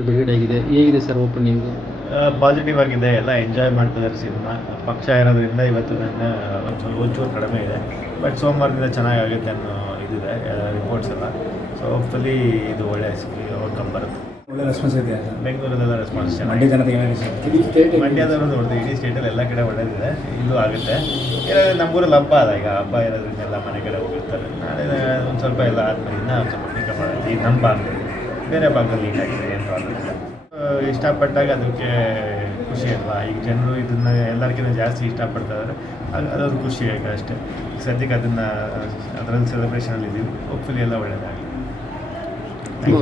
ಶಾಸಕರು ಬಿಡುಗಡೆ ಆಗಿದೆ, ಹೇಗಿದೆ ಸರ್ ಓಪನಿಂಗ್? ಪಾಸಿಟಿವ್ ಆಗಿದೆ, ಎಲ್ಲ ಎಂಜಾಯ್ ಮಾಡ್ತಿದ್ದಾರೆ ಸಿನಿಮಾ. ಪಕ್ಷ ಇರೋದ್ರಿಂದ ಇವತ್ತು ನನ್ನ ಒಂಚೂರು ಕಡಿಮೆ ಇದೆ, ಬಟ್ ಸೋಮವಾರದಿಂದ ಚೆನ್ನಾಗಾಗುತ್ತೆ ಅನ್ನೋ ಇದಿದೆ ರಿಪೋರ್ಟ್ಸ್ ಎಲ್ಲ. ಸೊ ಹೋಪ್ಫುಲಿ ಇದು ಒಳ್ಳೆ ಔಟ್ಕಮ್ ಬರುತ್ತೆ. ಒಳ್ಳೆ ರೆಸ್ಪಾನ್ಸ್ ಇದೆ. ಬೆಂಗಳೂರಲ್ಲೆಲ್ಲ ರೆಸ್ಪಾನ್ಸ್ ಮಂಡ್ಯ ಜನತೆ ಮಂಡ್ಯದವರು ನೋಡಿದ್ರೆ ಇಡೀ ಸ್ಟೇಟಲ್ಲಿ ಎಲ್ಲ ಕಡೆ ಒಳ್ಳೇದಿದೆ, ಇಲ್ಲೂ ಆಗುತ್ತೆ. ಏನಾದರೆ ನಮ್ಮೂರಲ್ಲಿ ಹಬ್ಬ ಅದ, ಈಗ ಹಬ್ಬ ಇರೋದ್ರಿಂದ ಎಲ್ಲ ಮನೆ ಕಡೆ ಹೋಗಿರ್ತಾರೆ. ನಾಳೆ ಒಂದು ಸ್ವಲ್ಪ ಎಲ್ಲ ಆದ್ಮೇಲೆ ಇನ್ನೂ ಒಂದು ಸ್ವಲ್ಪ ಪಿಕಪ್ ಆಗುತ್ತೆ. ಈ ನಮ್ಮ ಭಾಗದಲ್ಲಿ ಬೇರೆ ಭಾಗದಲ್ಲಿ ಲೀಟ್ ಆಗಿದೆ, ಏನು ಪ್ರಾಬ್ಲಮ್ ಇಲ್ಲ. ಇಷ್ಟಪಟ್ಟಾಗ ಅದಕ್ಕೆ ಖುಷಿ ಅಲ್ವಾ. ಈಗ ಜನರು ಇದನ್ನು ಎಲ್ಲರಿಗಿಂತ ಜಾಸ್ತಿ ಇಷ್ಟಪಡ್ತಾರೆ, ಅದೊಂದು ಖುಷಿ ಆಗಿದೆ ಅಷ್ಟೇ. ಸದ್ಯಕ್ಕೆ ಅದರಲ್ಲಿ ಸೆಲೆಬ್ರೇಷನಲ್ಲಿ ಇದ್ದೀವಿ. ಹೋಪ್ಫುಲಿ ಎಲ್ಲ ಒಳ್ಳೆಯದಾಗಲಿ. Thank you.